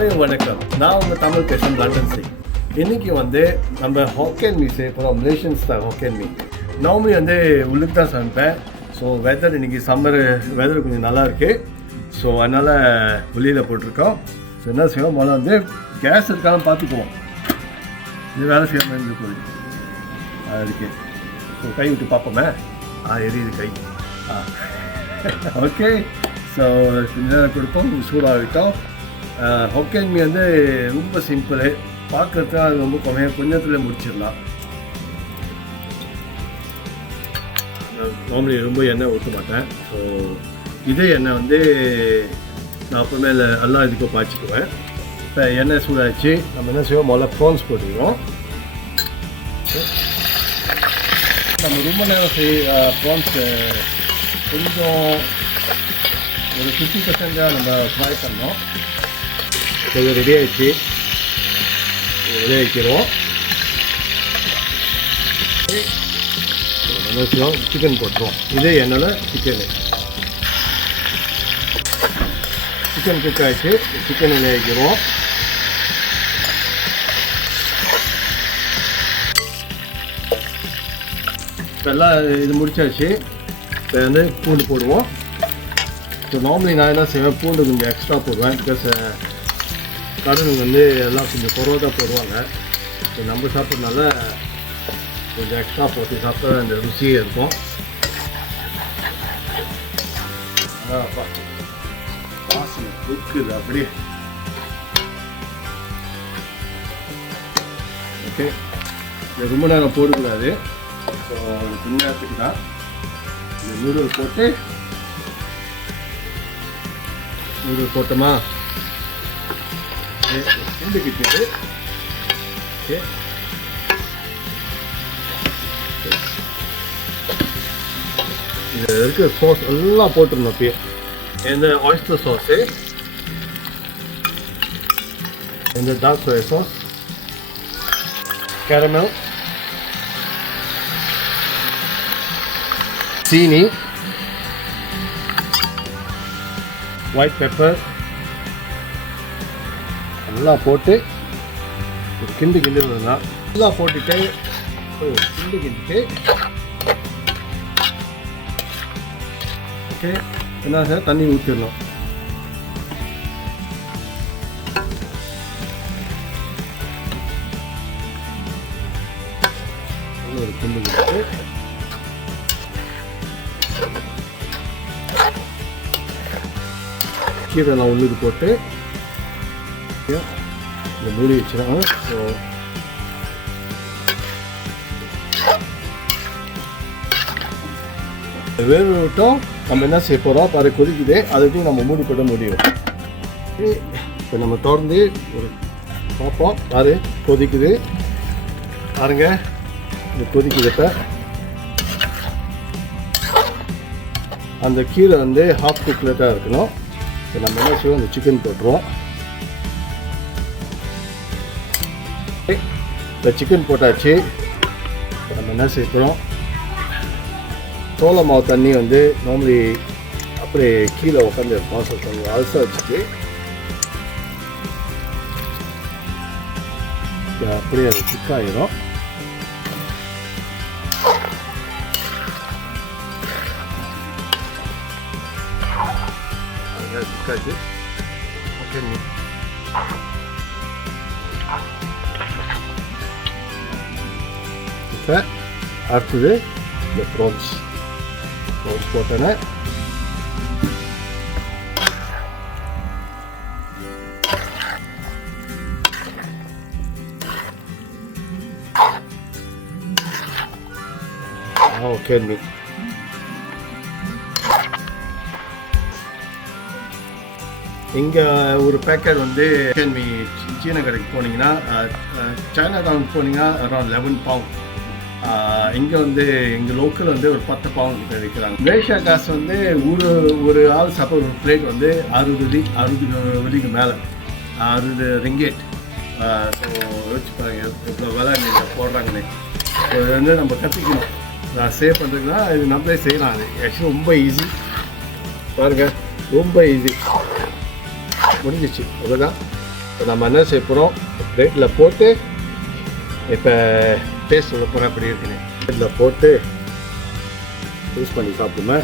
அனைவரும் வணக்கம். நான் உங்கள் தமிழ் பேசும் லண்டன் சிங். இன்றைக்கி நம்ம ஹாக்கன் மீ செய்ய போகிறோம். Malaysian style Hokkien mee. Normally உள்ளுக்கு தான் சமைப்பேன். ஸோ வெதர் இன்றைக்கி சம்மர் வெதர் கொஞ்சம் நல்லா இருக்குது. ஸோ அதனால் வெளியில் போட்டிருக்கோம். ஸோ என்ன செய்வோம், முதல்ல கேஸ் இருக்கான்னு பார்த்துக்குவோம். இது வேலை செய்யாமல் இருந்து போகுது அதுக்கு. ஸோ கை விட்டு பார்ப்போமே. எரியுது கை. ஓகே. ஸோ நேரம் கொடுப்போம், சூடாகிட்டோம். ஹாக்கன் மீ ரொம்ப சிம்பிள், பார்க்குறதுக்கு அது ரொம்ப கொஞ்சத்தில் முடிச்சிடலாம். நார்மலி ரொம்ப எண்ணெய் ஊற்ற மாட்டேன். ஸோ இதே எண்ணெய் நான் அப்போமே எல்லாம் இதுக்கு பாய்ச்சிக்குவேன். இப்போ எண்ணெய் சூடாச்சு. நம்ம என்ன செய்வோம், முதல்ல ப்ரான்ஸ் போட்டுக்கிறோம். நம்ம ரொம்ப நேரம் ப்ரான்ஸ் கொஞ்சம் ஒரு 50% நம்ம ஃப்ரை பண்ணோம். இது ரெடி ஆகிடுச்சு. ரெடி ஆகிக்கிறோம். சிக்கன் போட்டுருவோம். இதே எண்ணெயில் சிக்கன் குக் ஆகிடுச்சு. சிக்கன் ரெடி ஆகிக்கிறோம். எல்லாம் இது முடிச்சாச்சு. இப்போ பூண்டு போடுவோம். ஸோ நார்மலி நான் என்ன செய்வேன், பூண்டு கொஞ்சம் எக்ஸ்ட்ரா போடுவேன். பிகாஸ் கடனுங்க எல்லாம் கொஞ்சம் குறவாக தான் போடுவாங்க. ஸோ நம்ம சாப்பிட்றதுனால கொஞ்சம் எக்ஸ்ட்ரா போட்டு சாப்பிட்டா அந்த ருசியே இருக்கும். வாசனை இருக்குது அப்படியே. ஓகே, இது ரொம்ப நேரம் போடக்கூடாது. ஸோ அது கொஞ்ச நேரத்துக்கு தான் இந்த நூடுல் போட்டோமா, கிண்டிக்கிட்டு ஓகே. இதில் இருக்க சாஸ் எல்லாம் போட்டுருந்தோம். அப்பயே இந்த ஆயிஸ்டர் சாஸு, இந்த டார்க் சோயா சாஸ், கேரமல், சீனி, ஒயிட் பெப்பர் எல்லாம் போட்டு கிண்டுனா எல்லாம் போட்டுட்டு கிண்டிட்டு ஓகே. என்ன சார், தண்ணி ஊற்றிடணும். ஒரு கிண்டு கீரை நான் உள்ளுக்கு போட்டு இந்த மூடி வச்சிடலாம். ஸோ வேறு விட்டோம். நம்ம என்ன செய்ய போகிறோம், அது கொதிக்குது. அதுக்கும் நம்ம மூடி போட முடியும். இப்போ நம்ம திறந்து ஒரு பார்ப்போம். அது கொதிக்குது பாருங்க. இது கொதிக்குது. இப்போ அந்த கீரை ஹாஃப் குக்கில் தான் இருக்கணும். இப்போ நம்ம என்ன செய்வோம், அந்த சிக்கன் போட்டுருவோம். இப்போ சிக்கன் போட்டாச்சு. நம்ம என்ன செய்யறோம், சோள மாவு தண்ணி நார்மலி அப்படியே கீழே உட்காந்து பாசல் பண்ணி அலச வச்சுட்டு அப்படியே அது திக்காயிடும். திக்காச்சு. ஓகே. இப்போ அடுத்தது இந்த ப்ரான்ஸ் போட்டோன்னே ஓகே. இங்கே ஒரு பேக்கெட் சிக்கன் மீ சீன கடைக்கு போனீங்கன்னா, சைனா டவுன் போனீங்கன்னா அரௌண்ட் 11 பவுண்ட். இங்கே எங்கள் லோக்கல் ஒரு 10 பவுண்ட் கிட்ட விற்கிறாங்க. மலேசியா காசு ஒரு ஆள் சாப்பிட்ற ஒரு பிளேட் 60 வெள்ளிக்கு மேலே, 60 ரிங்கேட். ஸோ யோசிச்சு பாருங்க எவ்வளோ விலை நீங்கள் போடுறாங்கன்னு. ஸோ இது நம்ம கற்றுக்கணும். சேவ் பண்ணுறதுக்குன்னா இது நம்மளே செய்யலாம். அது ஆக்சுவலி ரொம்ப ஈஸி பாருங்கள், ரொம்ப ஈஸி. முடிஞ்சிச்சு. அவ்வளோதான். நம்ம என்ன செய்ய போகிறோம், பிளேட்டில் போட்டு இப்போ டேஸ்ட் சொல்ல போகிறேன் எப்படி இருக்குன்னு. இதில் போட்டு யூஸ் பண்ணி சாப்பிடுமே.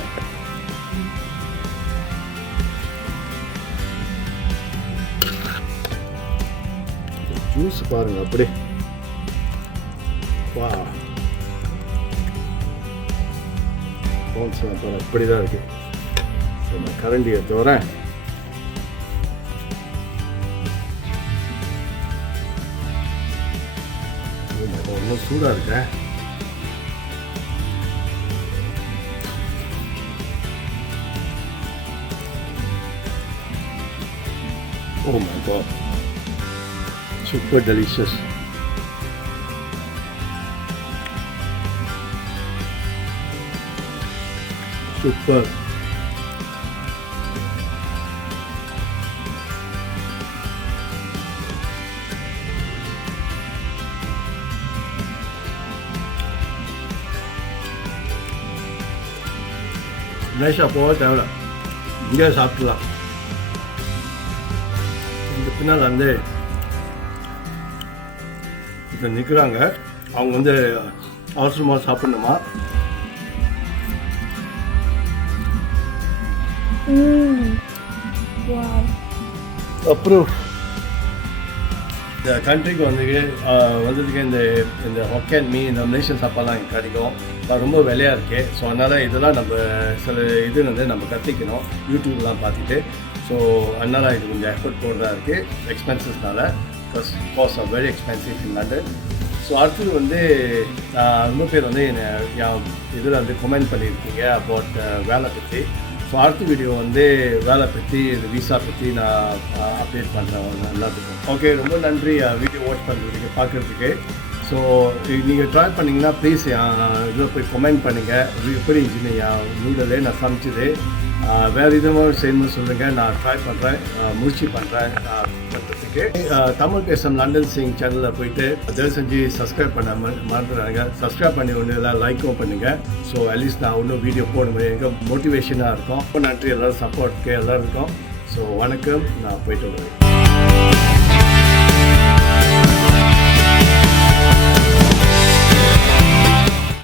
ஜூஸ் பாருங்க அப்படி வா பாருங்க அப்படி தான் இருக்கு. நான் கரண்டியை தோறேன். ஒன்றும் சூடாக இருக்க. Oh my god, super delicious. Super. Malaysia போக தேவையில்ல, இங்கே சாப்பிடலாம். இந்த பின்னால் வந்து இப்போ நிற்கிறாங்க, அவங்க வந்து அவசரமாக சாப்பிடணுமா. அப்புறம் இந்த கண்ட்ரிக்கு வந்ததுக்கு இந்த ஹொக்கன் மீன், இந்த மலேசியன் சாப்பாடுலாம் இங்கே கிடைக்கும். அது ரொம்ப விலையாக இருக்குது. ஸோ அதனால் இதெல்லாம் நம்ம சில இது நம்ம கற்றுக்கணும் யூடியூப்லாம் பார்த்துட்டு. ஸோ அதனால் இது கொஞ்சம் எஃபர்ட் போடுறதா இருக்குது எக்ஸ்பென்சஸ்னால. Cost of very expensive in London. So அடுத்தது ரொம்ப பேர் என் இதில் கமெண்ட் பண்ணியிருக்கீங்க அபவுட் வேலை பற்றி. ஸோ அடுத்த வீடியோ வேலை பற்றி, இது விசா பற்றி நான் அப்டேட் பண்ணுறேன் எல்லாத்துக்கும். ஓகே, ரொம்ப நன்றி வீடியோ வாட்ச் பண்ணுறதுக்கு, பார்க்குறதுக்கு. ஸோ நீங்கள் ட்ரை பண்ணிங்கன்னா ப்ளீஸ் இதில் போய் கமெண்ட் பண்ணுங்கள். எப்படி இருந்துச்சுன்னு என் நூடலே நான் சமைச்சது. வேறு இதுவும் செய்யணும்னு சொல்லுங்கள், நான் ட்ரை பண்ணுறேன், முயற்சி பண்ணுறேன் பண்ணுறதுக்கு. தமிழ் பேசும் லண்டன் சிங் சேனலில் போயிட்டு தயவு செஞ்சு சப்ஸ்கிரைப் பண்ண மறந்துடுறாங்க. சப்ஸ்கிரைப் பண்ணி ஒன்று எல்லாம் லைக்கும் பண்ணுங்கள். ஸோ அட்லீஸ்ட் நான் இன்னும் வீடியோ போட முடியும், எனக்கு மோட்டிவேஷனாக இருக்கும். ரொம்ப நன்றி எல்லோரும் சப்போர்ட்டுக்கு எல்லோரும் இருக்கும். ஸோ வணக்கம், நான் போயிட்டு வருவேன்.